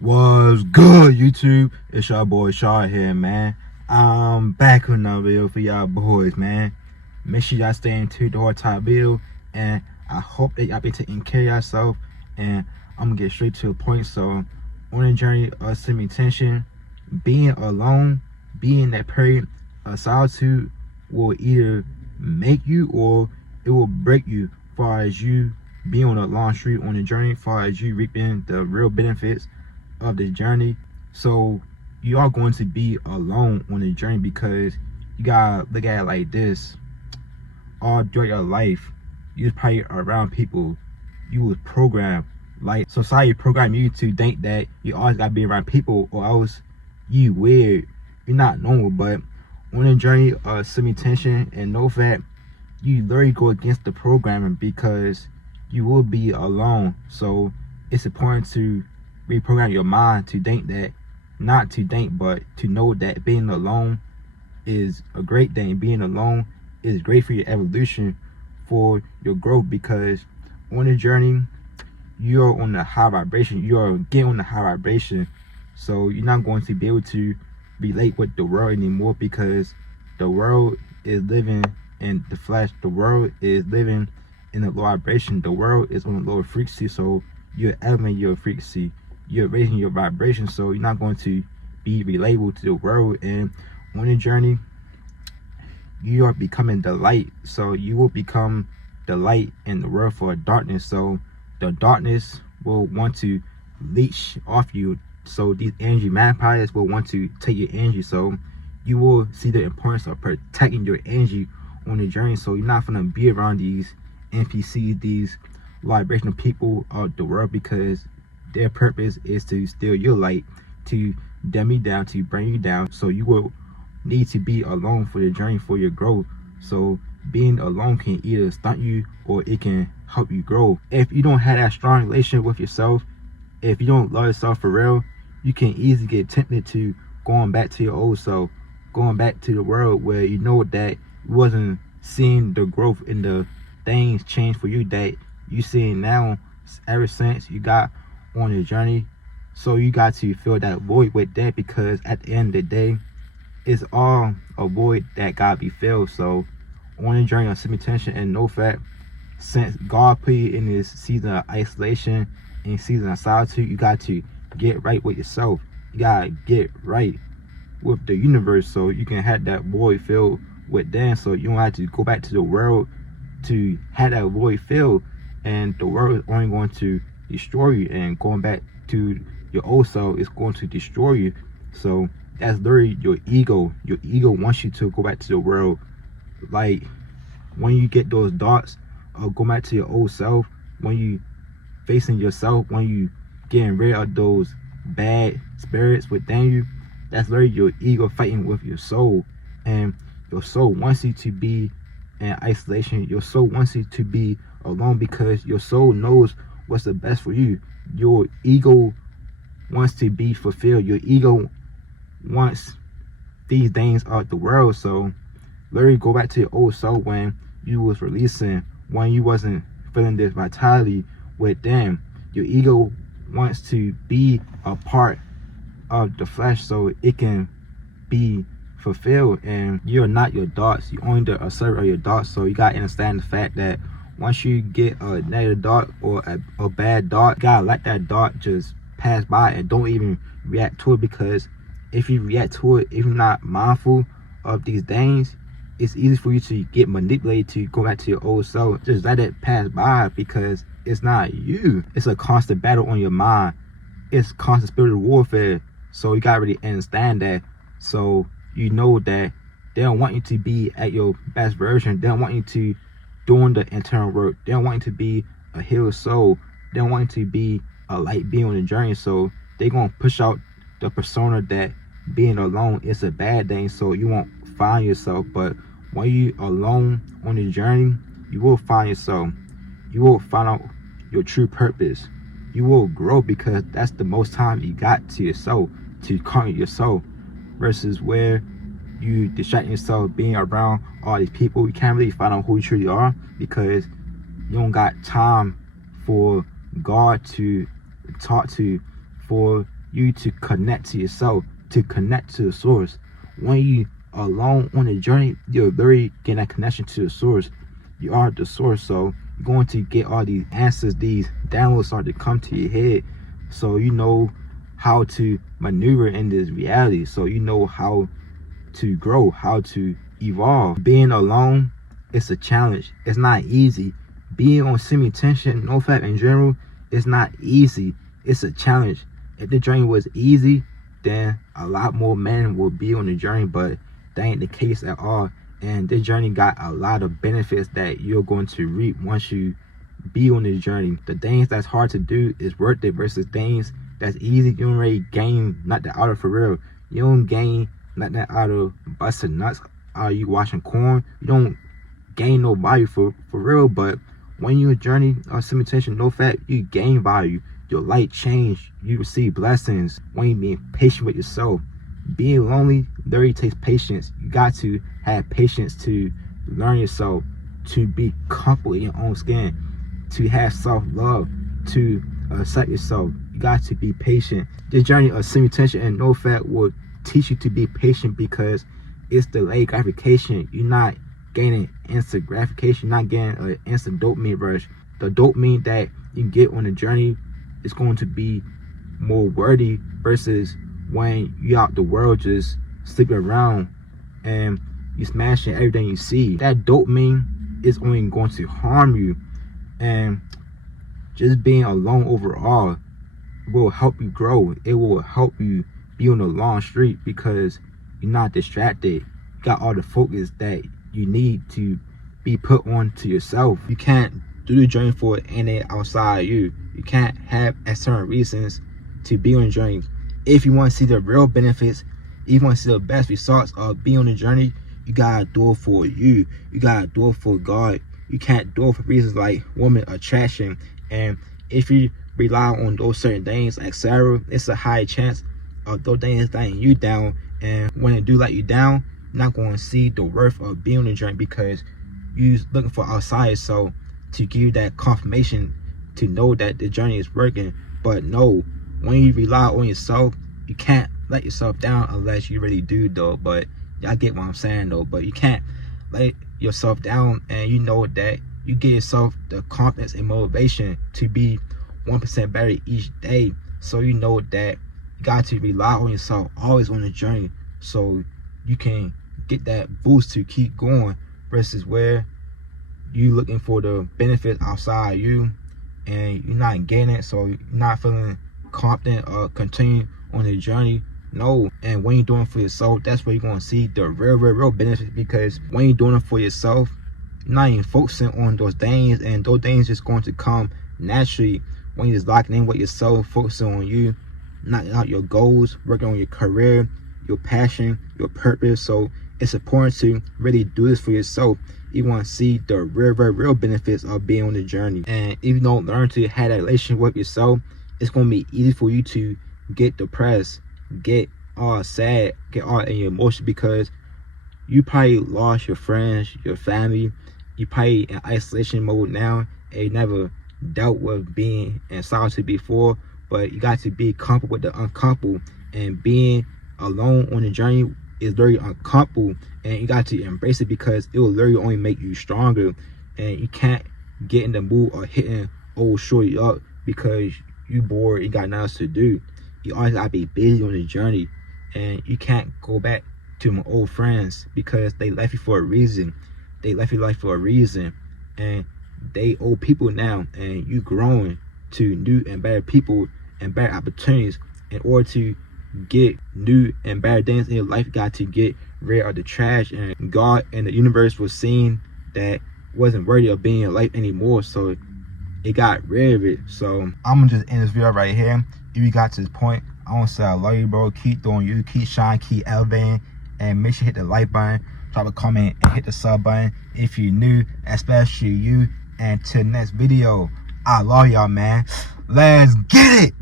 What's good, YouTube? It's your boy Shaw here, man. I'm back with another video for y'all boys, man. Make sure y'all stay tuned to our top video, and I hope that y'all be taking care of yourself. And I'm gonna get straight to the point. So, on a journey of semi-tension, being alone, being that period of solitude will either make you or it will break you. Far as you being on a long street on a journey, far as you reaping the real benefits of the journey. So you are going to be alone on the journey, because you gotta look at it like this: all throughout your life you was probably around people. You was programmed, like society programmed you to think that you always gotta be around people or else you weird, you're not normal. But on a journey of semi-tension and no fat, you literally go against the programming, because you will be alone. So it's important to reprogram your mind to think that, not to think, but to know that being alone is a great thing. Being alone is great for your evolution, for your growth, because on the journey you're on the high vibration, you're getting on the high vibration. So you're not going to be able to relate with the world anymore, because the world is living in the flesh, the world is living in the low vibration, the world is on a lower frequency. So you're elevating your frequency, you're raising your vibration, so you're not going to be relatable to the world. And on the journey you are becoming the light, so you will become the light in the world for darkness. So the darkness will want to leech off you, so these energy vampires will want to take your energy. So you will see the importance of protecting your energy on the journey. So you're not gonna be around these NPCs, these vibrational people of the world, because their purpose is to steal your light, to dumb you down, to bring you down. So you will need to be alone for the journey, for your growth. So being alone can either stunt you or it can help you grow. If you don't have that strong relationship with yourself, if you don't love yourself for real, you can easily get tempted to going back to your old self, going back to the world where you know that you wasn't seeing the growth and the things change for you that you seeing now ever since you got on the journey. So you got to fill that void with that, because at the end of the day, it's all a void that gotta be filled. So on the journey of semi-tension and no fat, since God put you in this season of isolation and season of solitude, you got to get right with yourself. You gotta get right with the universe, so you can have that void filled with them. So you don't have to go back to the world to have that void filled, and the world is only going to destroy you, and going back to your old self is going to destroy you. So that's literally your ego. Your ego wants you to go back to the world. Like when you get those thoughts of go back to your old self, when you facing yourself, when you getting rid of those bad spirits within you, that's literally your ego fighting with your soul. And your soul wants you to be in isolation. Your soul wants you to be alone, because your soul knows what's the best for you. Your ego wants to be fulfilled. Your ego wants these things out the world. So literally go back to your old self when you was releasing, when you wasn't feeling this vitality with them. Your ego wants to be a part of the flesh so it can be fulfilled, and you're not your thoughts, you're only the servant of your thoughts. So you gotta understand the fact that once you get a negative thought or a bad thought, you gotta let that thought just pass by and don't even react to it, because if you react to it, if you're not mindful of these things, it's easy for you to get manipulated to go back to your old self. Just let it pass by, because it's not you. It's a constant battle on your mind. It's constant spiritual warfare. So you gotta really understand that. So you know that they don't want you to be at your best version. They don't want you to doing the internal work. They don't want you to be a healed soul. They don't want you to be a light being on the journey. So they're gonna push out the persona that being alone is a bad thing, so you won't find yourself. But when you alone on the journey, you will find yourself. You will find out your true purpose. You will grow, because that's the most time you got to yourself, to conquer yourself, versus where you distract yourself being around all these people. You can't really find out who you truly are, because you don't got time for God to talk to, for you to connect to yourself, to connect to the source. When you are alone on the journey, you're very getting that connection to the source. You are the source, so you're going to get all these answers, these downloads start to come to your head, so you know how to maneuver in this reality, so you know how to grow, how to evolve. Being alone, it's a challenge. It's not easy. Being on semi-tension, no fap in general, it's not easy. It's a challenge. If the journey was easy, then a lot more men will be on the journey, but that ain't the case at all. And this journey got a lot of benefits that you're going to reap once you be on this journey. The things that's hard to do is worth it versus things that's easy. You don't really gain nothing out of for real. You don't gain nothing out of busting nuts, out of you washing corn. You don't gain no value for real. But when you're a journey of semi-tension, no fat, you gain value. Your light change. You receive blessings when you being patient with yourself. Being lonely literally takes patience. You got to have patience to learn yourself, to be comfortable in your own skin, to have self-love, to accept yourself. You got to be patient. This journey of semi-tension and no fat will teach you to be patient because it's delayed gratification. You're not gaining instant gratification. You're not getting an instant dopamine rush. The dopamine that you get on the journey is going to be more worthy versus when you out the world just sleeping around and you smashing everything you see. That dopamine is only going to harm you, and just being alone overall will help you grow. It will help you be on a long street because you're not distracted. You got all the focus that you need to be put on to yourself. You can't do the journey for any outside you. You can't have external reasons to be on the journey. If you want to see the real benefits, if you want to see the best results of being on the journey, you gotta do it for you. You gotta do it for God. You can't do it for reasons like woman attraction. And if you rely on those certain things, etc., it's a high chance of those things letting you down. And when they do let you down, you're not going to see the worth of being on the journey because you're looking for outside yourself to give you that confirmation to know that the journey is working. But no, when you rely on yourself, you can't let yourself down unless you really do though. But y'all get what I'm saying though. But you can't let yourself down, and you know that you give yourself the confidence and motivation to be 1% better each day. So you know that you got to rely on yourself always on the journey, so you can get that boost to keep going versus where you looking for the benefits outside you and you're not getting it, so you're not feeling confident or continue on the journey. No. And when you're doing it for yourself, that's where you're going to see the real benefits, because when you're doing it for yourself, you're not even focusing on those things, and those things just going to come naturally when you're just locking in with yourself, focusing on you, knocking out your goals, working on your career, your passion, your purpose. So it's important to really do this for yourself. You want to see the real benefits of being on the journey. And if you don't learn to have that relationship with yourself, it's going to be easy for you to get depressed, get all sad, get all in your emotions, because you probably lost your friends, your family. You probably in isolation mode now, and you never dealt with being in solitude before. But you got to be comfortable with the uncomfortable, and being alone on the journey is very uncomfortable, and you got to embrace it because it will literally only make you stronger. And you can't get in the mood of hitting old shorty up because you bored, you got nothing else to do. You always gotta be busy on the journey, and you can't go back to my old friends because they left you for a reason. They left your life for a reason, and they old people now, and you growing to new and better people and better opportunities. In order to get new and better things in your life, you got to get rid of the trash, and God and the universe was seeing that wasn't worthy of being in life anymore, so it got rid of it. So I'm gonna just end this video right here. If you got to this point, I want to say I love you, bro. Keep doing you, keep shining, keep elevating, and make sure you hit the like button, drop a comment, and hit the sub button if you're new, especially you. And till next video, I love y'all, man. Let's get it.